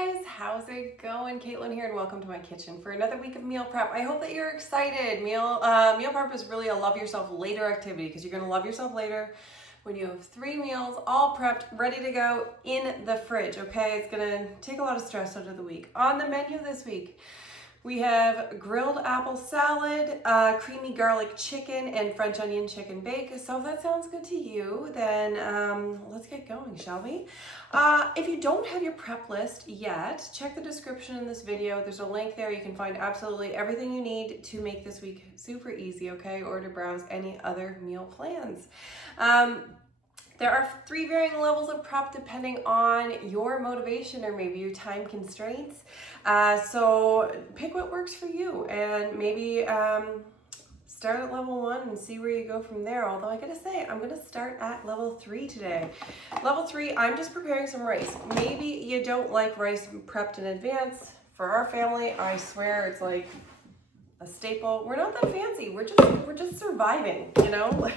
guys, how's it going? Caitlin here and welcome to my kitchen for another week of meal prep. I hope that you're excited. Meal prep is really a love yourself later activity because you're going to love yourself later when you have 3 meals all prepped, ready to go in the fridge, okay? It's going to take a lot of stress out of the week. On the menu this week, we have grilled apple salad, creamy garlic chicken, and French onion chicken bake. So if that sounds good to you, then let's get going, shall we? If you don't have your prep list yet, check the description in this video. There's a link there. You can find absolutely everything you need to make this week super easy, okay? Or to browse any other meal plans. There are 3 varying levels of prep depending on your motivation or maybe your time constraints. So pick what works for you and maybe start at level 1 and see where you go from there. Although I gotta say, I'm gonna start at level 3 today. Level 3, I'm just preparing some rice. Maybe you don't like rice prepped in advance. For our family, I swear it's like a staple. We're not that fancy. We're just surviving, you know?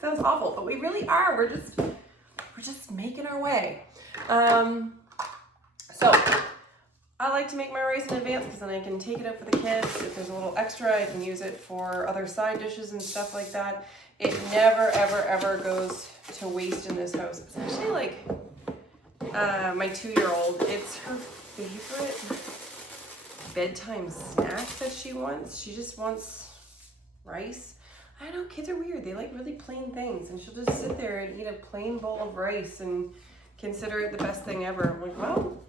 Sounds awful, but we really are. We're just making our way. So I like to make my rice in advance because then I can take it out for the kids. If there's a little extra, I can use it for other side dishes and stuff like that. It never, ever, ever goes to waste in this house. It's actually like my 2-year-old. It's her favorite bedtime snack that she wants. She just wants rice. I don't know, kids are weird. They like really plain things, and she'll just sit there and eat a plain bowl of rice and consider it the best thing ever. I'm like, well,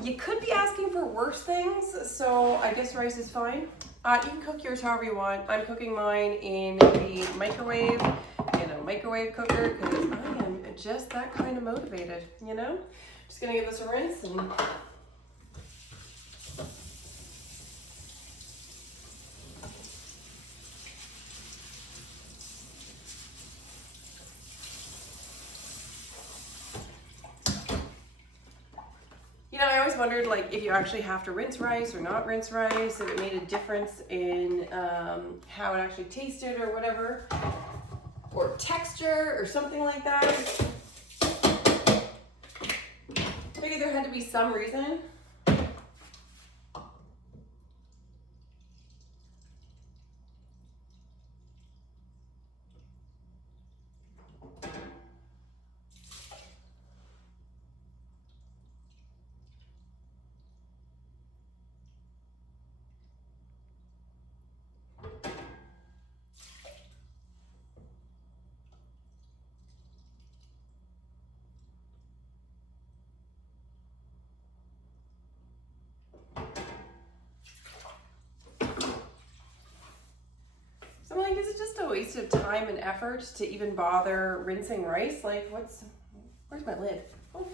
you could be asking for worse things, so I guess rice is fine. You can cook yours however you want. I'm cooking mine in the microwave, in a microwave cooker, because I am just that kind of motivated, you know? Just gonna give this a rinse and I always wondered like if you actually have to rinse rice or not rinse rice, if it made a difference in how it actually tasted or whatever, or texture or something like that. I figured there had to be some reason. So I'm like, is it just a waste of time and effort to even bother rinsing rice? Like, where's my lid? Oh,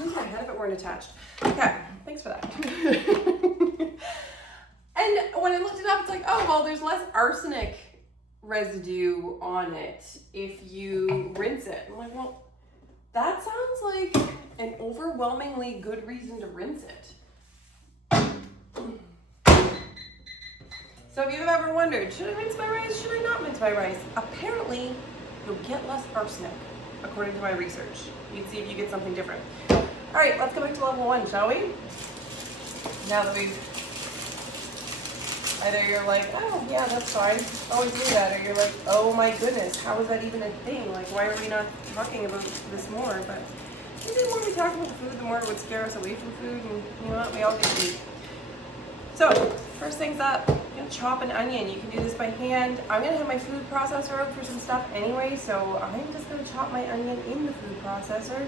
lose my head if it weren't attached. Okay, thanks for that. And when I looked it up, it's like, oh, well, there's less arsenic residue on it if you rinse it. I'm like, well, that sounds like an overwhelmingly good reason to rinse it. So if you've ever wondered, should I rinse my rice? Should I not rinse my rice? Apparently, you'll get less arsenic, according to my research. You can see if you get something different. All right, let's go back to level 1, shall we? Now that we've, either you're like, oh yeah, that's fine, always do that, or you're like, oh my goodness, how is that even a thing? Like, why are we not talking about this more? But usually the more we talk about the food, the more it would scare us away from food, and you know what, we all get to eat. So, first things up, I'm gonna chop an onion. You can do this by hand. I'm gonna have my food processor out for some stuff anyway, so I'm just gonna chop my onion in the food processor.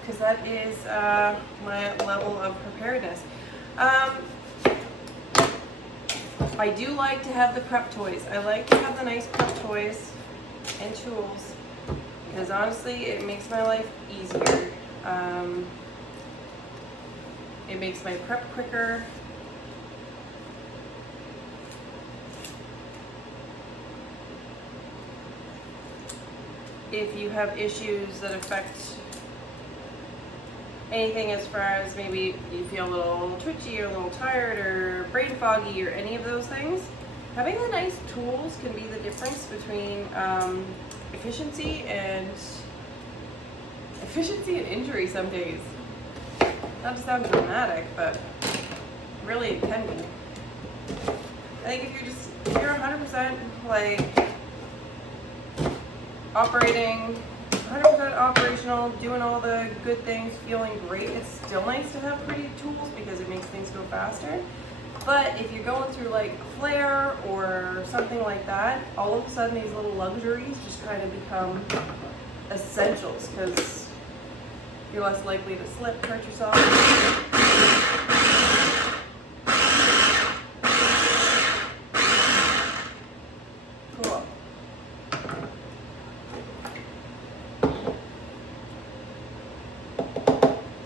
Because that is my level of preparedness. I do like to have the prep toys. I like to have the nice prep toys and tools, because honestly, it makes my life easier. It makes my prep quicker. If you have issues that affect anything as far as maybe you feel a little twitchy or a little tired or brain foggy or any of those things, having the nice tools can be the difference between efficiency and injury some days. Not to sound dramatic, but really it can be. I think if you're 100% like operating, 100% operational, doing all the good things, feeling great, it's still nice to have pretty tools because it makes things go faster. But if you're going through like a flare or something like that, all of a sudden these little luxuries just kind of become essentials because you're less likely to slip, hurt yourself. Cool.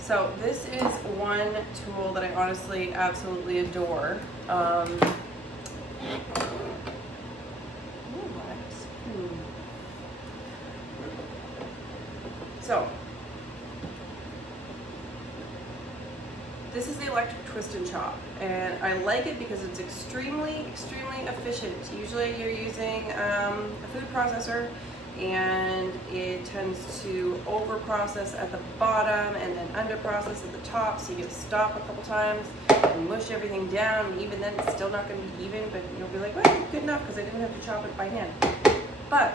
So this is one tool that I honestly absolutely adore. So this is the electric twist and chop, and I like it because it's extremely efficient. Usually you're using a food processor, and it tends to over process at the bottom and then under process at the top, so you get to stop a couple times and mush everything down, and even then it's still not going to be even, but you'll be like, well, good enough because I didn't have to chop it by hand. But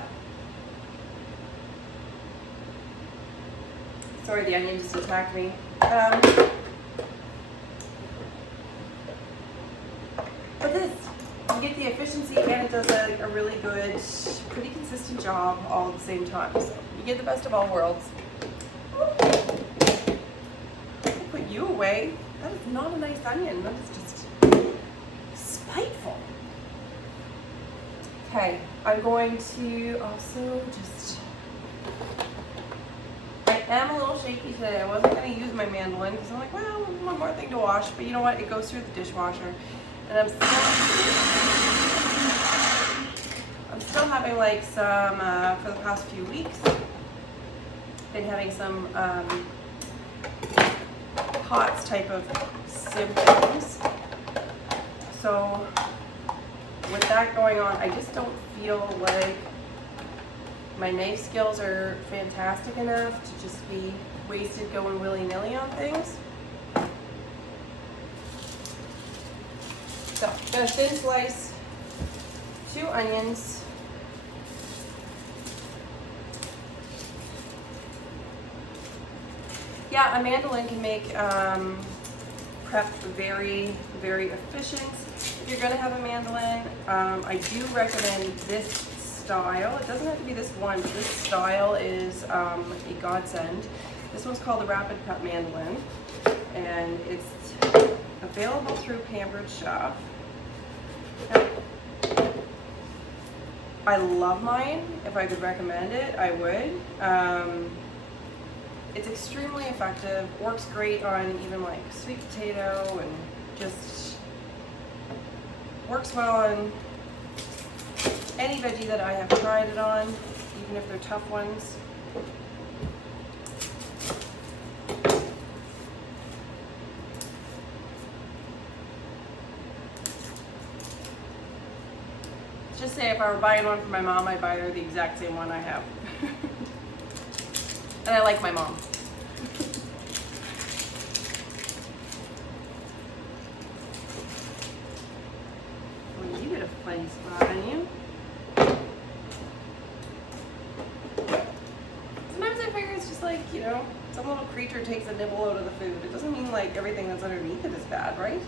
sorry, the onion just attacked me. But this, you get the efficiency and it does a really good, pretty consistent job all at the same time. So you get the best of all worlds. I'll put you away. That is not a nice onion. That is just spiteful. Okay, I'm going to also just, I am a little shaky today. I wasn't going to use my mandolin because I'm like, well, one more thing to wash. But you know what? It goes through the dishwasher. And I'm still having like some, for the past few weeks, been having some POTS type of symptoms. So with that going on, I just don't feel like my knife skills are fantastic enough to just be wasted going willy-nilly on things. So I'm going to thin slice 2 onions. Yeah, a mandolin can make prep very efficient. If you're going to have a mandolin, I do recommend this style. It doesn't have to be this one, but this style is a godsend. This one's called the Rapid Prep Mandolin, and it's available through Pampered Shop. Now, I love mine. If I could recommend it, I would. It's extremely effective, works great on even like sweet potato, and just works well on any veggie that I have tried it on, even if they're tough ones. Just say if I were buying one for my mom, I'd buy her the exact same one I have. And I like my mom. Well, you get a funny spot on you. Sometimes I figure it's just like, you know, some little creature takes a nibble out of the food. It doesn't mean like everything that's underneath it is bad, right?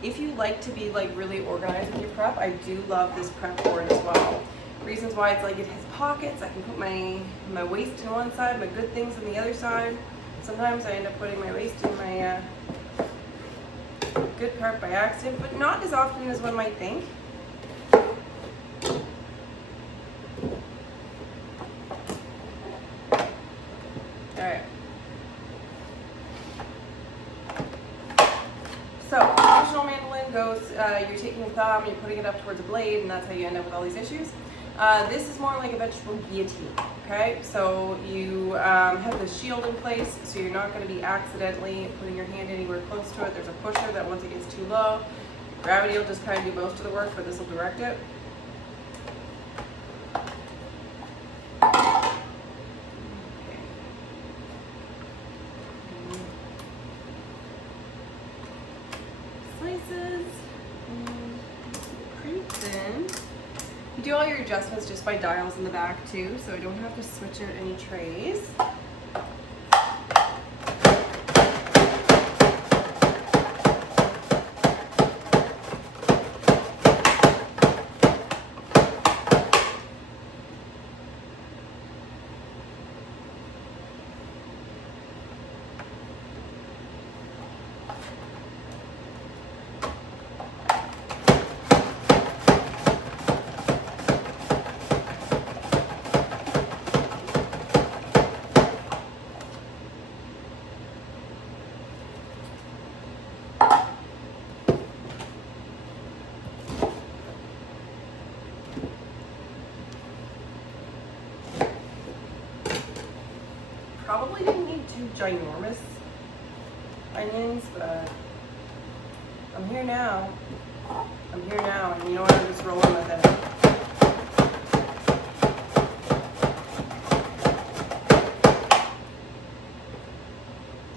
If you like to be like really organized with your prep, I do love this prep board as well. Reasons why, it's like it has pockets. I can put my waste in one side, my good things on the other side. Sometimes I end up putting my waste in my good part by accident, but not as often as one might think. Alright. So, traditional mandolin goes, you're taking your thumb, you're putting it up towards a blade, and that's how you end up with all these issues. This is more like a vegetable guillotine, okay? So you have the shield in place, so you're not going to be accidentally putting your hand anywhere close to it. There's a pusher that once it gets too low, gravity will just kind of do most of the work, but this will direct it. Slices, pretty thin. You do all your adjustments just by dials in the back too, so I don't have to switch out any trays. Probably didn't need two ginormous onions, but I'm here now. I'm here now, and you know what? I'm just rolling with it.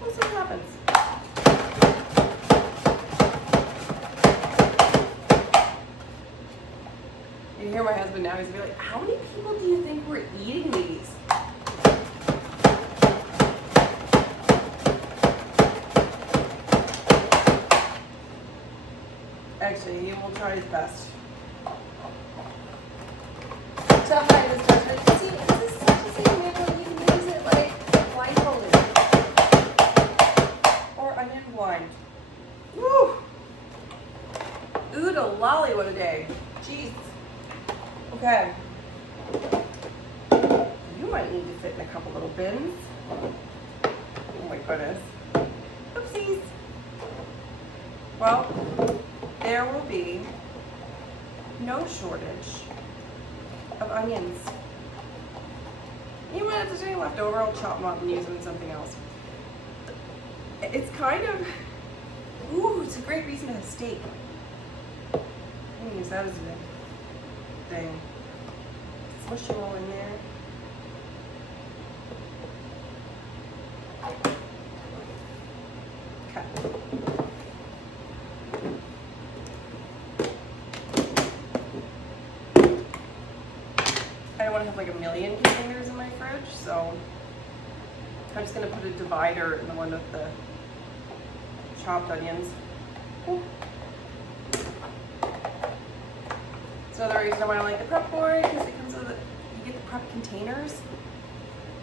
We'll see what happens. You hear my husband now, he's gonna be like, how many people do you think were eating these? Actually, he will try his best to hide his judgment. See, this is such a example. You can use it like blindfolded or onion blind. Woo! Ooh, lolly, what a day. Jeez. Okay. You might need to fit in a couple little bins. Oh my goodness. Oopsies. Well, there will be no shortage of onions. You might have to do any left over. I'll chop them up and use them in something else. It's kind of, ooh, it's a great reason to have steak. I'm gonna use that as a thing. Smush them all in there. Okay. I don't want to have like a million containers in my fridge, so I'm just going to put a divider in the one with the chopped onions. Ooh. It's another reason why I like the prep board, because it comes with it. You get the prep containers.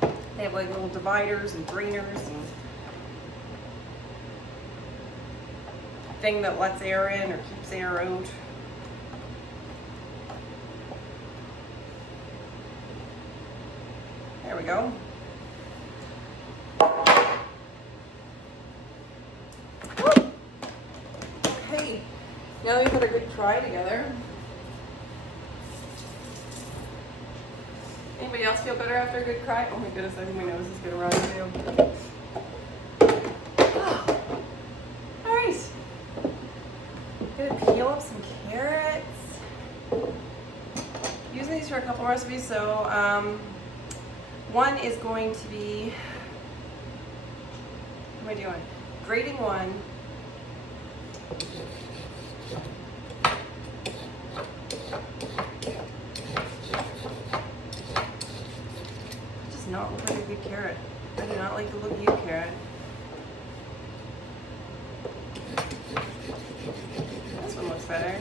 They have like little dividers and drainers and thing that lets air in or keeps air out. There we go. Woo! Okay, now that we've had a good cry together. Anybody else feel better after a good cry? Oh my goodness, I think my nose is gonna run too. Oh. All right, gonna peel up some carrots. Using these for a couple recipes, so one is going to be, what am I doing? Grating one. It does not look like a good carrot. I do not like the look of you, carrot. This one looks better.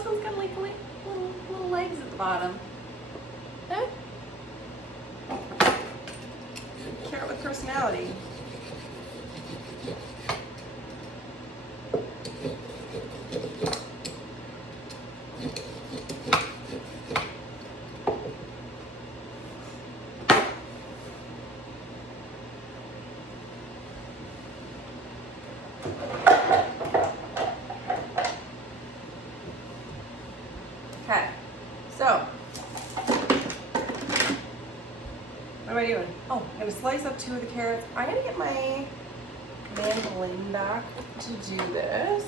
this one's got like little legs at the bottom. Eh? Carrot with personality. Okay, so what am I doing? Oh, I'm gonna slice up 2 of the carrots. I'm gonna get my mandolin back to do this,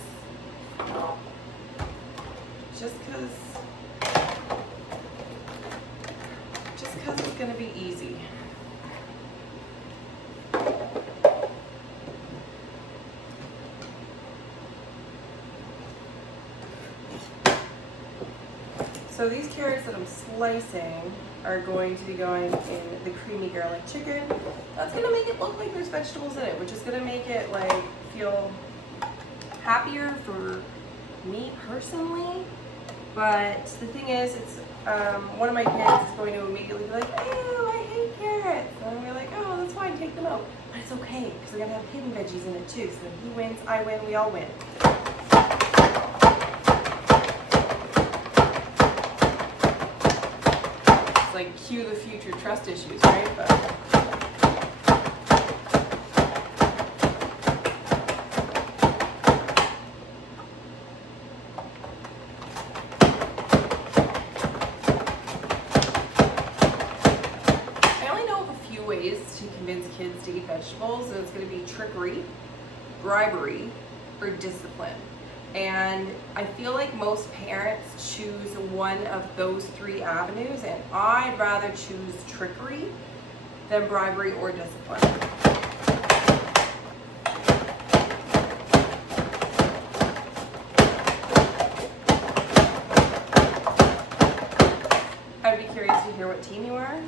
just cause it's gonna be easy. So these carrots that I'm slicing are going to be going in the creamy garlic chicken. That's gonna make it look like there's vegetables in it, which is gonna make it like feel happier for me personally. But the thing is, it's one of my parents is going to immediately be like, ew, I hate carrots. And I'm gonna be like, oh, that's fine, take them out. But it's okay, because we're gonna have hidden veggies in it too. So when he wins, I win, we all win. Like cue the future trust issues, right? But I only know of a few ways to convince kids to eat vegetables, and it's going to be trickery, bribery, or discipline. And I feel like most parents choose one of those 3 avenues, and I'd rather choose trickery than bribery or discipline. I'd be curious to hear what team you are.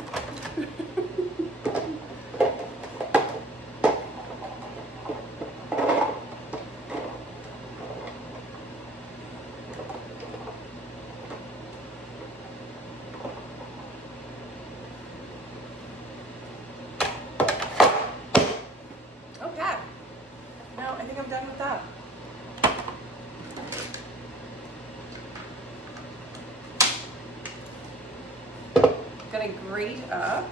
I think I'm done with that. Gonna grate up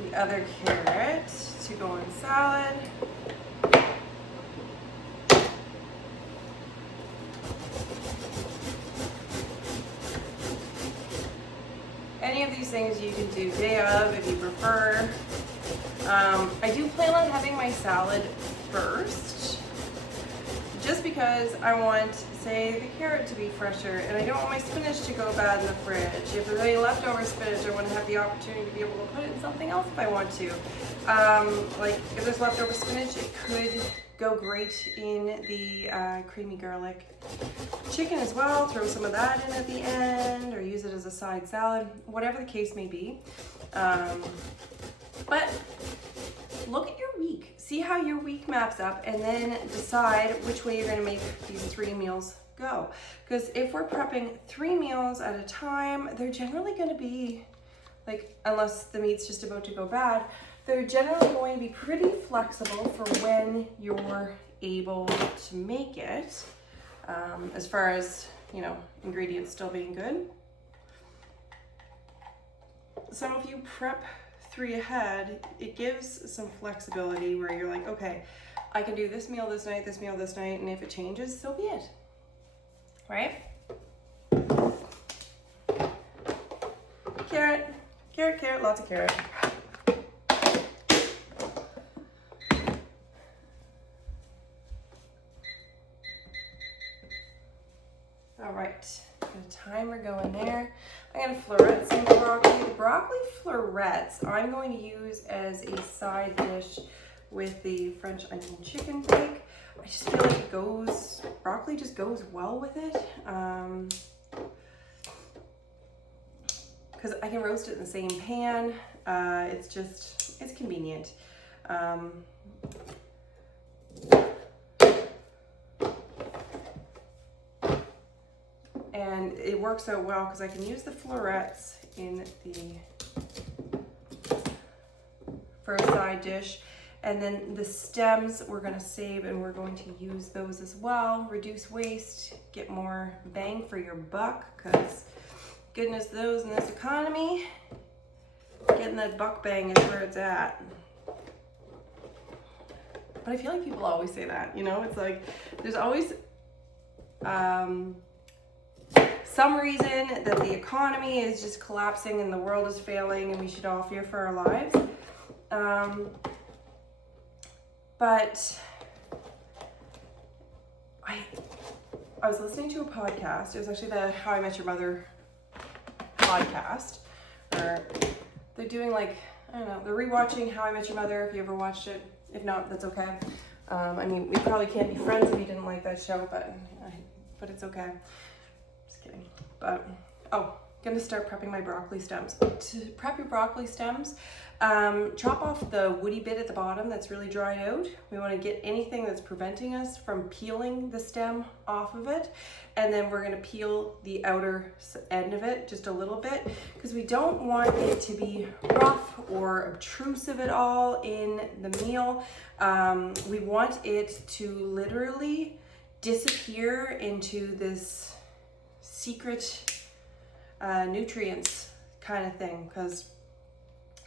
the other carrot to go in salad. Any of these things you can do day of if you prefer. I do plan on having my salad first, just because I want, say, the carrot to be fresher, and I don't want my spinach to go bad in the fridge. If there's any leftover spinach, I want to have the opportunity to be able to put it in something else if I want to. Like if there's leftover spinach, it could go great in the creamy garlic chicken as well. Throw some of that in at the end, or use it as a side salad, whatever the case may be. But look at your week. See how your week maps up, and then decide which way you're going to make these 3 meals go. Because if we're prepping 3 meals at a time, they're generally going to be, like, unless the meat's just about to go bad, they're generally going to be pretty flexible for when you're able to make it, as far as, you know, ingredients still being good. Some of you prep 3 ahead, it gives some flexibility where you're like, okay, I can do this meal this night, this meal this night, and if it changes, so be it. Right? Carrot, carrot, carrot, lots of carrot. All right, got a timer going there. I'm gonna floret some broccoli. The broccoli florets I'm going to use as a side dish with the French onion chicken bake. I just feel like broccoli just goes well with it. Because I can roast it in the same pan. It's convenient. And it works out well because I can use the florets in the for a side dish. And then the stems we're gonna save and we're going to use those as well. Reduce waste, get more bang for your buck, because goodness those in this economy, getting that buck bang is where it's at. But I feel like people always say that, you know, it's like there's always some reason that the economy is just collapsing and the world is failing and we should all fear for our lives. But I was listening to a podcast. It was actually the How I Met Your Mother podcast, where they're doing like, I don't know, they're rewatching How I Met Your Mother, if you ever watched it. If not, that's okay. I mean, we probably can't be friends if you didn't like that show, but it's okay. Just kidding. But, gonna start prepping my broccoli stems. To prep your broccoli stems, chop off the woody bit at the bottom that's really dried out. We want to get anything that's preventing us from peeling the stem off of it. And then we're going to peel the outer end of it just a little bit, because we don't want it to be rough or obtrusive at all in the meal. We want it to literally disappear into this secret nutrients kind of thing, because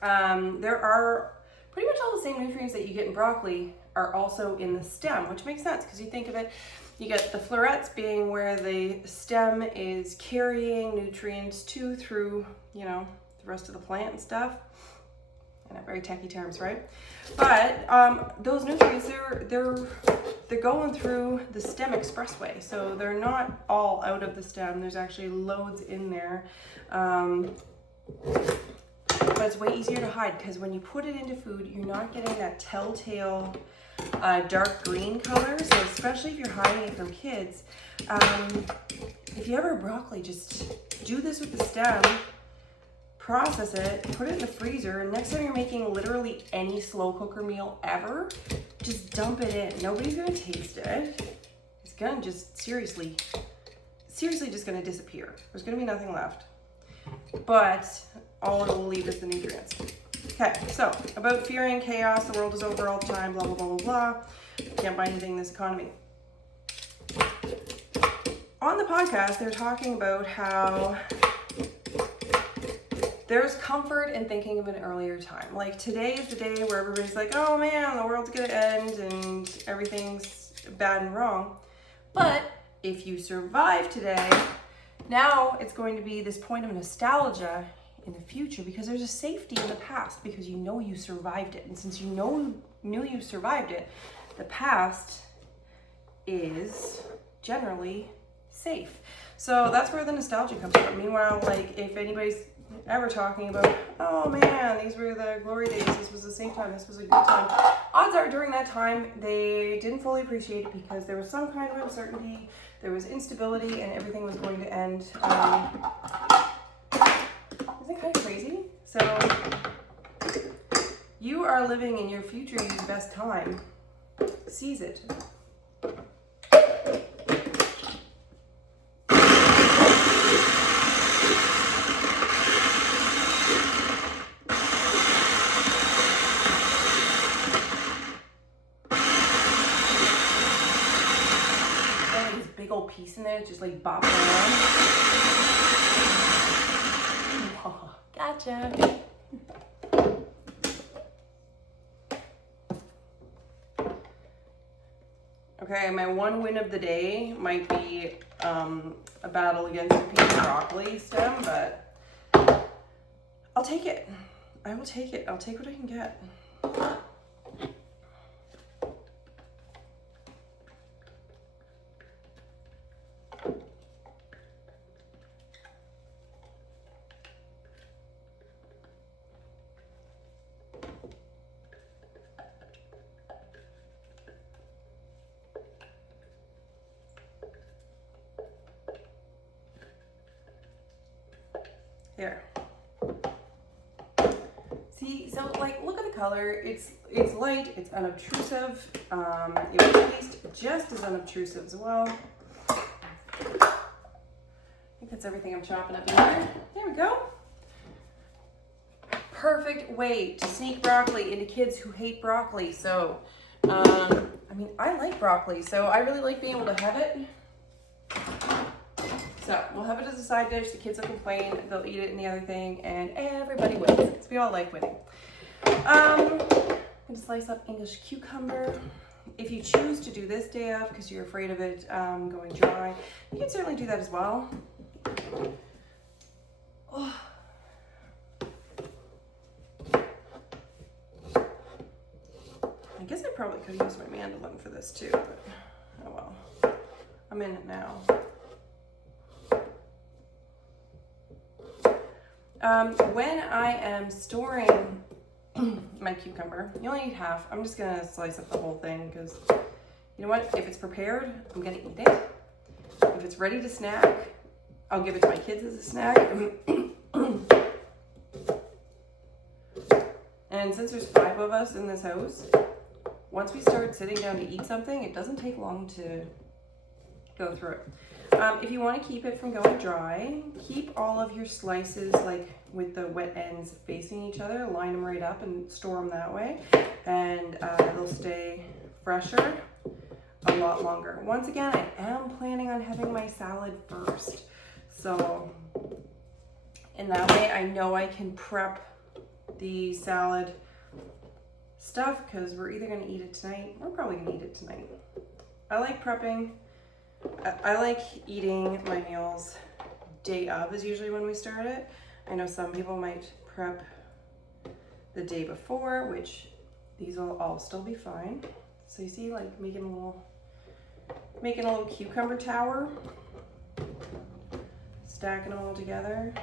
there are pretty much all the same nutrients that you get in broccoli are also in the stem, which makes sense because you think of it, you get the florets being where the stem is carrying nutrients through, you know, the rest of the plant and stuff. And not very techie terms, right? But those nutrients, they're going through the stem expressway, so they're not all out of the stem. There's actually loads in there. But it's way easier to hide because when you put it into food, you're not getting that telltale dark green color. So especially if you're hiding it from kids, if you ever have broccoli, just do this with the stem, process it, put it in the freezer, and next time you're making literally any slow cooker meal ever, just dump it in. Nobody's gonna taste it. It's gonna just seriously just gonna disappear. There's gonna be nothing left. But all it will leave is the nutrients. Okay, so about fearing chaos, the world is over all the time, blah, blah, blah, blah, blah. Can't buy anything in this economy. On the podcast, they're talking about how there's comfort in thinking of an earlier time. Like today is the day where everybody's like, oh man, the world's gonna end and everything's bad and wrong. But if you survive today, now it's going to be this point of nostalgia in the future because there's a safety in the past because you know you survived it. And since you knew you survived it, the past is generally safe. So that's where the nostalgia comes from. Meanwhile, like if anybody's ever talking about, oh man, these were the glory days, this was a safe time, this was a good time, odds are during that time they didn't fully appreciate it because there was some kind of uncertainty, there was instability, and everything was going to end. Isn't it kind of crazy? So you are living in your future, your best time. Seize it. Piece in there, just like bopping around. Oh, gotcha. Okay, my one win of the day might be a battle against a piece of broccoli stem, but I'll take it. I will take it. I'll take what I can get. There. See, so like, look at the color. It's light, it's unobtrusive. It will taste just as unobtrusive as well. I think Gets everything I'm chopping up in there. There we go. Perfect way to sneak broccoli into kids who hate broccoli. So, I mean, I like broccoli, so I really like being able to have it. So we'll have it as a side dish. The kids will complain, they'll eat it in the other thing, and everybody wins. Because we all like winning. I'm gonna slice up English cucumber. If you choose to do this day of because you're afraid of it going dry, you can certainly do that as well. Oh. I guess I probably could use my mandolin for this too, but oh well. I'm in it now. When I am storing my cucumber, you only need half. I'm just gonna slice up the whole thing because you know what? If it's prepared, I'm gonna eat it. If it's ready to snack, I'll give it to my kids as a snack. And since there's 5 of us in this house, once we start sitting down to eat something, it doesn't take long to go through it. If you want to keep it from going dry, keep all of your slices like with the wet ends facing each other, line them right up and store them that way, and they'll stay fresher a lot longer. Once again, I am planning on having my salad first, so in that way I know I can prep the salad stuff because we're either going to eat it tonight, we're probably going to eat it tonight. I like prepping. I like eating my meals day of is usually when we start it. I know some people might prep the day before, which these will all still be fine. So you see, like making a little cucumber tower, stacking them all together.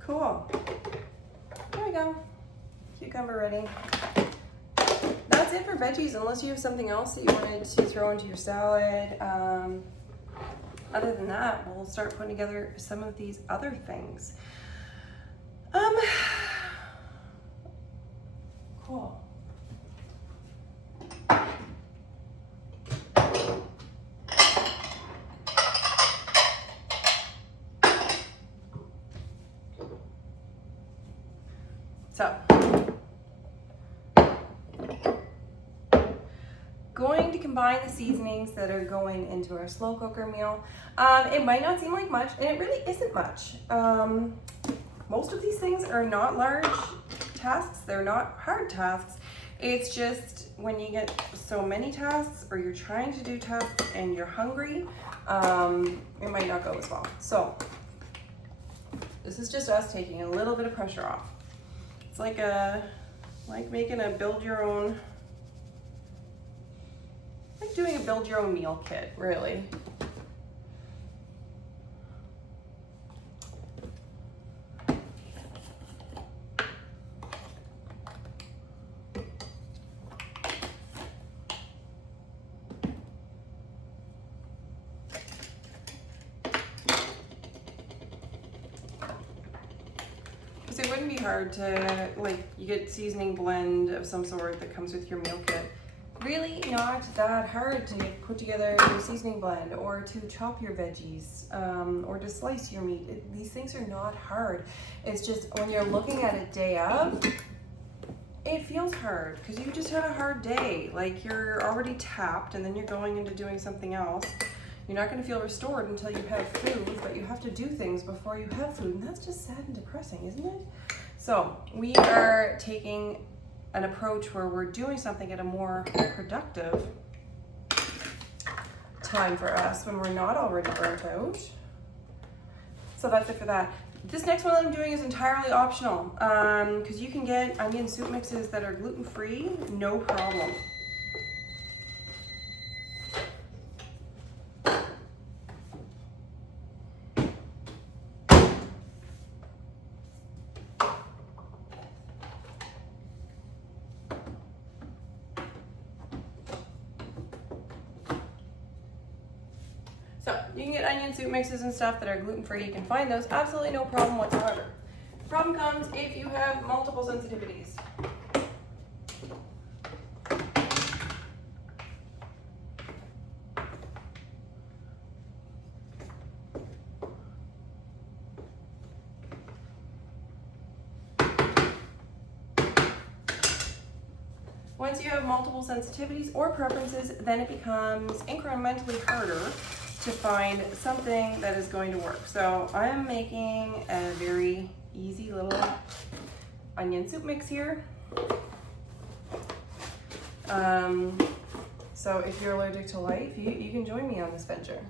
Cool. There we go. Cucumber ready. That's it for veggies, unless you have something else that you wanted to throw into your salad. Other than that, we'll start putting together some of these other things. Cool. So, going to combine the seasonings that are going into our slow cooker meal. It might not seem like much, and it really isn't much. Most of these things are not large tasks. They're not hard tasks. It's just when you get so many tasks or you're trying to do tasks and you're hungry, it might not go as well. So this is just us taking a little bit of pressure off. It's like making a build your own, like doing a build your own meal kit, really. It wouldn't be hard to, like, you get seasoning blend of some sort that comes with your meal kit. Really not that hard to put together your seasoning blend or to chop your veggies or to slice your meat. These things are not hard. It's just when you're looking at it day of, it feels hard because you just had a hard day. Like you're already tapped and then you're going into doing something else. You're not going to feel restored until you have food, but you have to do things before you have food, and that's just sad and depressing, isn't it? So we are taking an approach where we're doing something at a more productive time for us when we're not already burnt out. So that's it for that. This next one that I'm doing is entirely optional because you can get onion soup mixes that are gluten-free, no problem. So you can get onion soup mixes and stuff that are gluten-free. You can find those, absolutely no problem whatsoever. The problem comes if you have multiple sensitivities. Once you have multiple sensitivities or preferences, then it becomes incrementally harder to find something that is going to work. So I'm making a very easy little onion soup mix here. So if you're allergic to life, you can join me on this venture.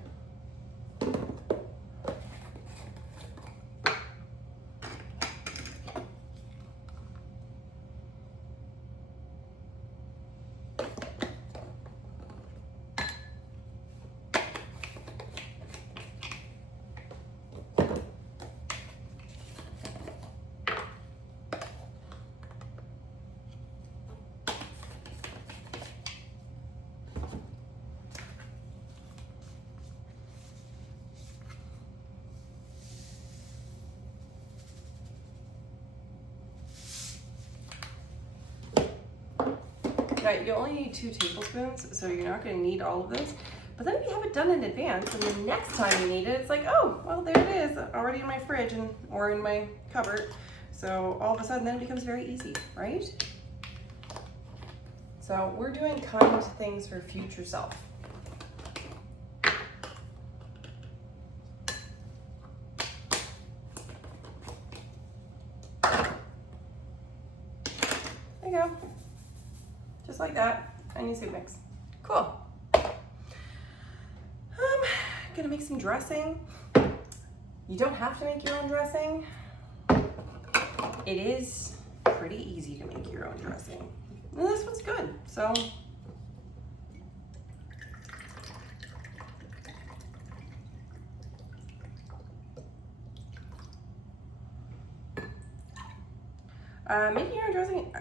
Now, you only need 2 tablespoons, so you're not going to need all of this. But then if you have it done in advance, and the next time you need it, it's like, oh, well, there it is, already in my fridge or in my cupboard. So all of a sudden, then it becomes very easy, right? So we're doing kind things for future self. There you go. Just like that, onion soup mix. Cool. Gonna make some dressing. You don't have to make your own dressing. It is pretty easy to make your own dressing. And this one's good, so. Making your own dressing,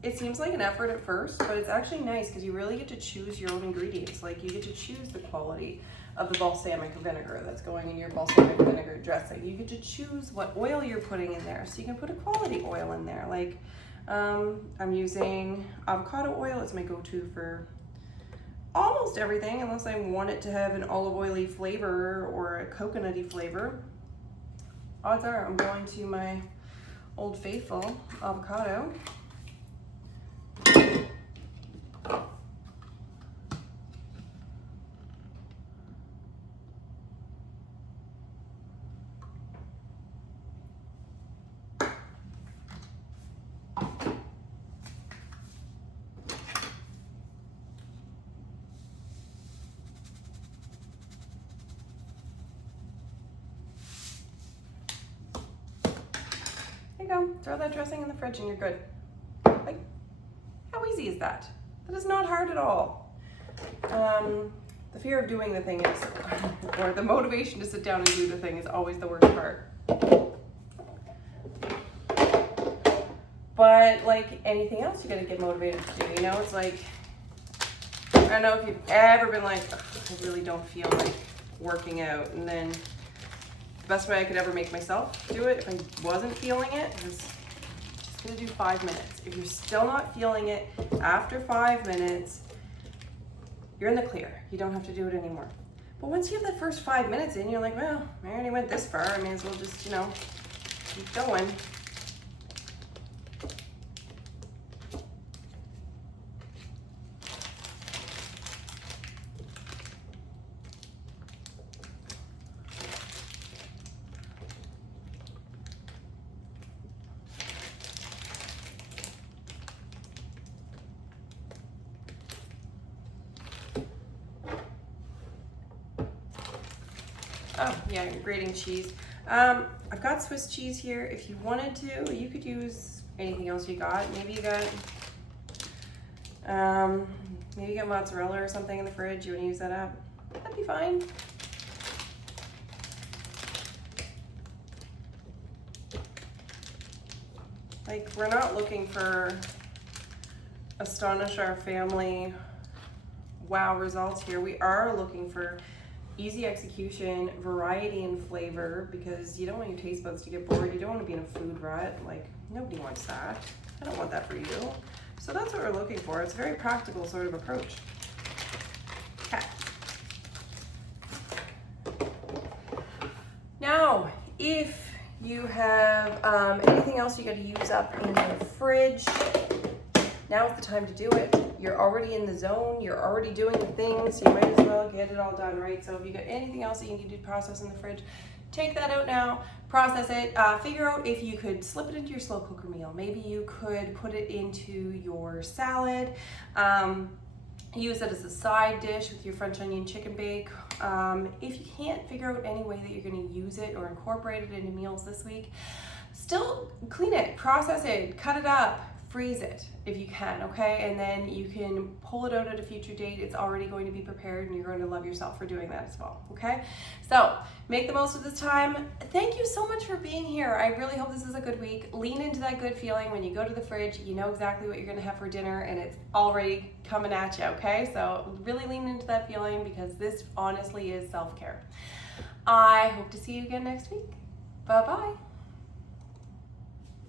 it seems like an effort at first, but it's actually nice because you really get to choose your own ingredients. Like you get to choose the quality of the balsamic vinegar that's going in your balsamic vinegar dressing. You get to choose what oil you're putting in there, so you can put a quality oil in there. Like I'm using avocado oil. It's my go-to for almost everything, unless I want it to have an olive oily flavor or a coconutty flavor. Odds are I'm going to my Old Faithful avocado. There you go, throw that dressing in the fridge and you're good. Like, how easy is that? That is not hard at all. The fear of doing the thing is, or the motivation to sit down and do the thing is always the worst part. But like anything else, you gotta get motivated to do, you know? It's like, I don't know if you've ever been like, I really don't feel like working out, and then the best way I could ever make myself do it if I wasn't feeling it is just gonna do 5 minutes. If you're still not feeling it after 5 minutes, you're in the clear. You don't have to do it anymore. But once you have that first 5 minutes in, you're like, well, I already went this far. I may as well just, you know, keep going. Oh, yeah, you're grating cheese. I've got Swiss cheese here. If you wanted to, you could use anything else you got. Maybe you got mozzarella or something in the fridge. You want to use that up? That'd be fine. Like, we're not looking for astonish our family wow results here. We are looking for easy execution, variety and flavor, because you don't want your taste buds to get bored. You don't want to be in a food rut. Like, nobody wants that. I don't want that for you. So that's what we're looking for. It's a very practical sort of approach. Okay. Now, if you have anything else you got to use up in the fridge, Now's the time to do it. You're already in the zone, you're already doing the things, so you might as well get it all done, right? So if you got anything else that you need to process in the fridge, take that out now, process it, figure out if you could slip it into your slow cooker meal. Maybe you could put it into your salad, use it as a side dish with your French onion chicken bake. If you can't figure out any way that you're gonna use it or incorporate it into meals this week, still clean it, process it, cut it up, freeze it if you can, okay? And then you can pull it out at a future date. It's already going to be prepared and you're going to love yourself for doing that as well, okay? So make the most of this time. Thank you so much for being here. I really hope this is a good week. Lean into that good feeling when you go to the fridge. You know exactly what you're gonna have for dinner and it's already coming at you, okay? So really lean into that feeling because this honestly is self-care. I hope to see you again next week. Bye-bye.